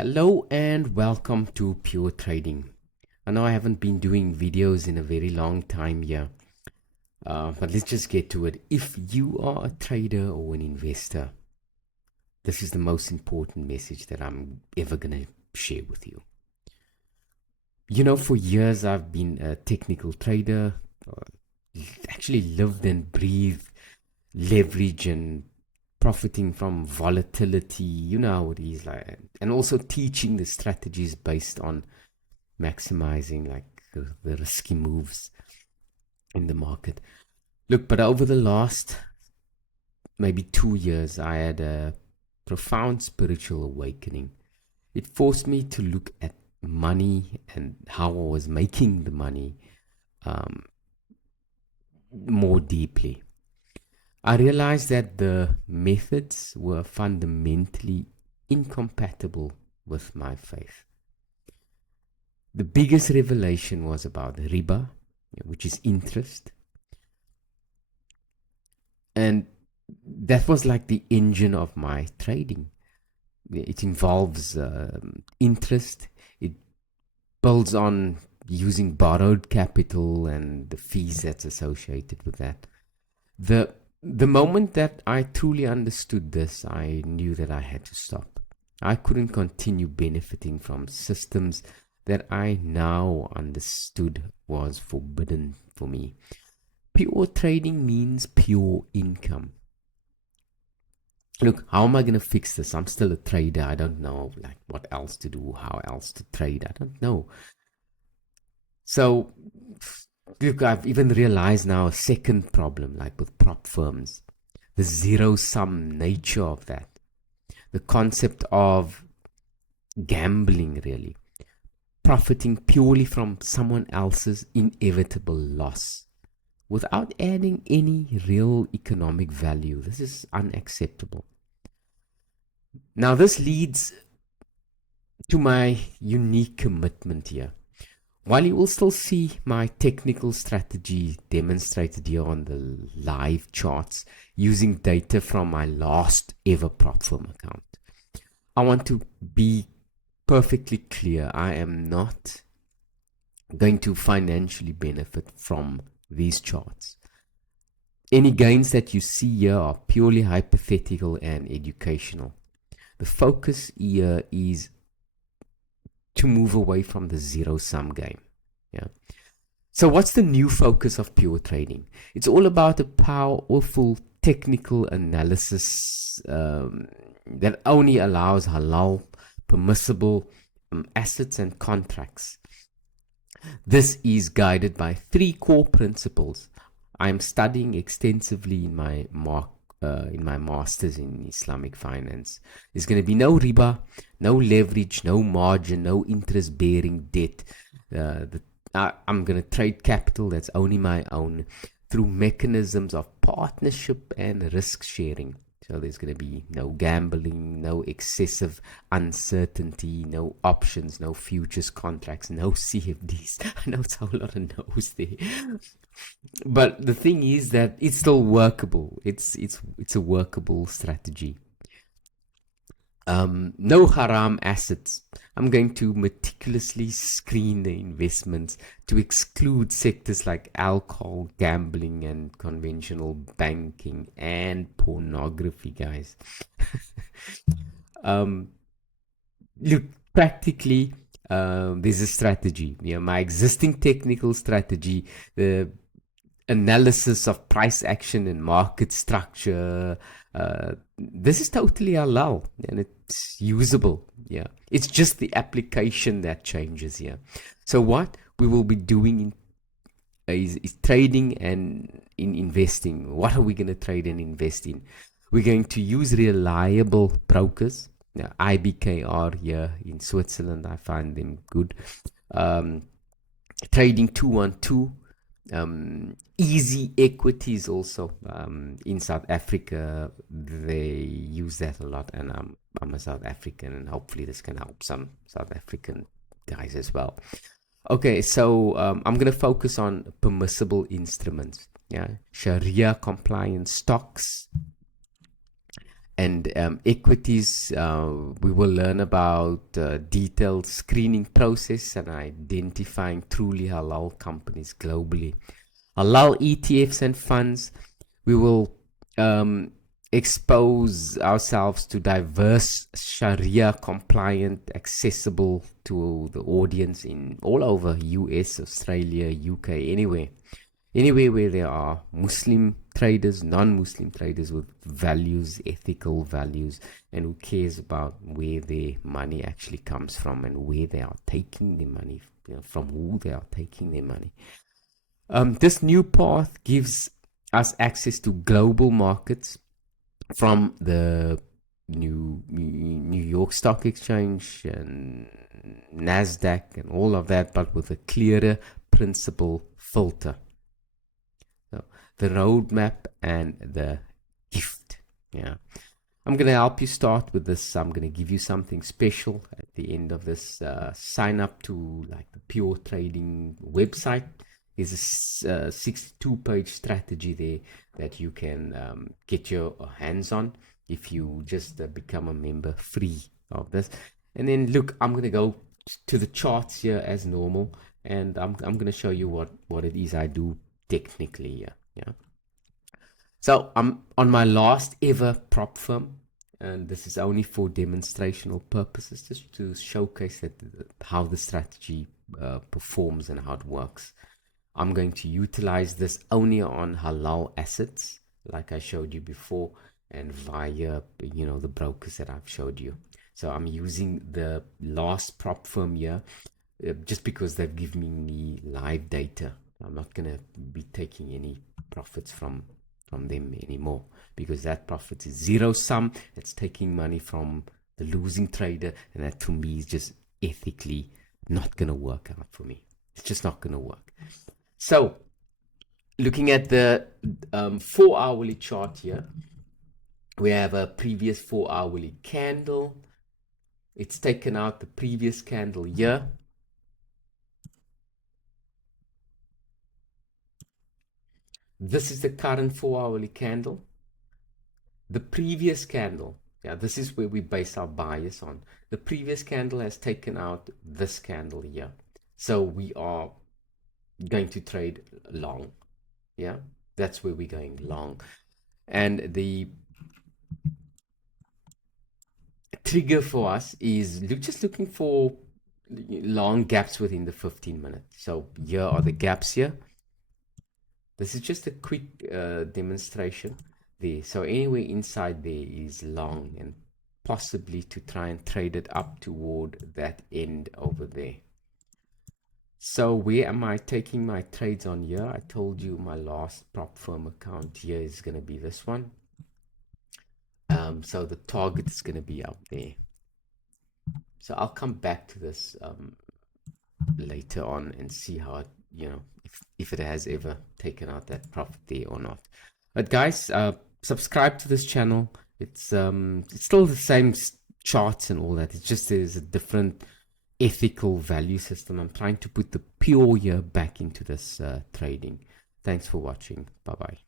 Hello and welcome to Pure Trading. I know I haven't been doing videos in a very long time here, but let's just get to it. If you are a trader or an investor, this is the most important message that I'm ever going to share with you. You know, for years I've been a technical trader, actually lived and breathed leverage and profiting from volatility. You know how it is, like, and also teaching the strategies based on maximizing like the risky moves in the market. Look, but over the last maybe 2 years, I had a profound spiritual awakening. It forced me to look at money and how I was making the money um, more deeply. I realized that the methods were fundamentally incompatible with my faith. The biggest revelation was about riba, which is interest. And that was like the engine of my trading. It involves interest, it builds on using borrowed capital and the fees that's associated with that. The the moment that I truly understood this, I knew that I had to stop. I couldn't continue benefiting from systems that I now understood was forbidden for me. Pure trading means pure income. Look, how am I going to fix this? I'm still a trader. I don't know like what else to do, how else to trade. I don't know. So, look, I've even realized now a second problem, like with prop firms, the zero sum nature of that, the concept of gambling, really, profiting purely from someone else's inevitable loss without adding any real economic value. This is unacceptable. Now, this leads to my unique commitment here. While you will still see my technical strategy demonstrated here on the live charts using data from my last ever prop firm account, I want to be perfectly clear. I am not going to financially benefit from these charts. Any gains that you see here are purely hypothetical and educational. The focus here is to move away from the zero-sum game. Yeah. So what's the new focus of pure trading? It's all about a powerful technical analysis that only allows halal, permissible assets and contracts. This is guided by three core principles I'm studying extensively in my master's in Islamic finance. There's going to be no riba, no leverage, no margin, no interest-bearing debt. I'm going to trade capital that's only my own through mechanisms of partnership and risk sharing. So there's going to be no gambling, no excessive uncertainty, no options, no futures contracts, no CFDs. I know it's a whole lot of no's there. But the thing is that it's still workable. It's a workable strategy. No haram assets. I'm going to meticulously screen the investments to exclude sectors like alcohol, gambling, and conventional banking and pornography, guys. Look, practically, there's a strategy. My existing technical strategy, the analysis of price action and market structure. This is totally halal and it's usable. Yeah, it's just the application that changes here. So what we will be doing is trading and in investing. What are we going to trade and invest in? We're going to use reliable brokers. Now, IBKR here in Switzerland, I find them good. Trading 212. Easy equities also in South Africa, they use that a lot, and I'm a South African, and hopefully this can help some South African guys as well. Okay, so I'm gonna focus on permissible instruments, yeah, Sharia compliant stocks And equities, we will learn about detailed screening process and identifying truly halal companies globally. Halal ETFs and funds, we will expose ourselves to diverse Sharia compliant, accessible to the audience in all over US, Australia, UK, anywhere where there are Muslim traders, non-Muslim traders with values, ethical values, and who cares about where their money actually comes from and where they are taking their money, from who they are taking their money. This new path gives us access to global markets from the New York Stock Exchange and NASDAQ and all of that, but with a clearer principle filter. So the roadmap and the gift. Yeah. I'm going to help you start with this. I'm going to give you something special at the end of this. Sign up to like the Pure Trading website. There's a 62-page strategy there that you can get your hands on if you just become a member free of this. And then look, I'm going to go to the charts here as normal, and I'm going to show you what it is I do technically here. Yeah. So I'm on my last ever prop firm, and this is only for demonstrational purposes, just to showcase how the strategy performs and how it works. I'm going to utilize this only on halal assets, like I showed you before, and via the brokers that I've showed you. So I'm using the last prop firm here just because they've given me live data. I'm not going to be taking any profits from them anymore, because that profit is zero sum. It's taking money from the losing trader, and that to me is just ethically not going to work out for me. It's just not going to work. So looking at the 4-hourly chart here, we have a previous 4-hourly candle. It's taken out the previous candle here. This is the current 4-hourly candle. The previous candle, yeah, this is where we base our bias on. The previous candle has taken out this candle here. So we are going to trade long. Yeah, that's where we're going long. And the trigger for us is just looking for long gaps within the 15 minutes. So here are the gaps here. This is just a quick demonstration there. So anywhere inside there is long, and possibly to try and trade it up toward that end over there. So where am I taking my trades on here? I told you my last prop firm account here is going to be this one. So the target is going to be up there. So I'll come back to this later on and see how it, if it has ever taken out that profit there or not. But guys, subscribe to this channel. It's still the same charts and all that. It's just there's a different ethical value system. I'm trying to put the pure here back into this trading. Thanks for watching. Bye bye.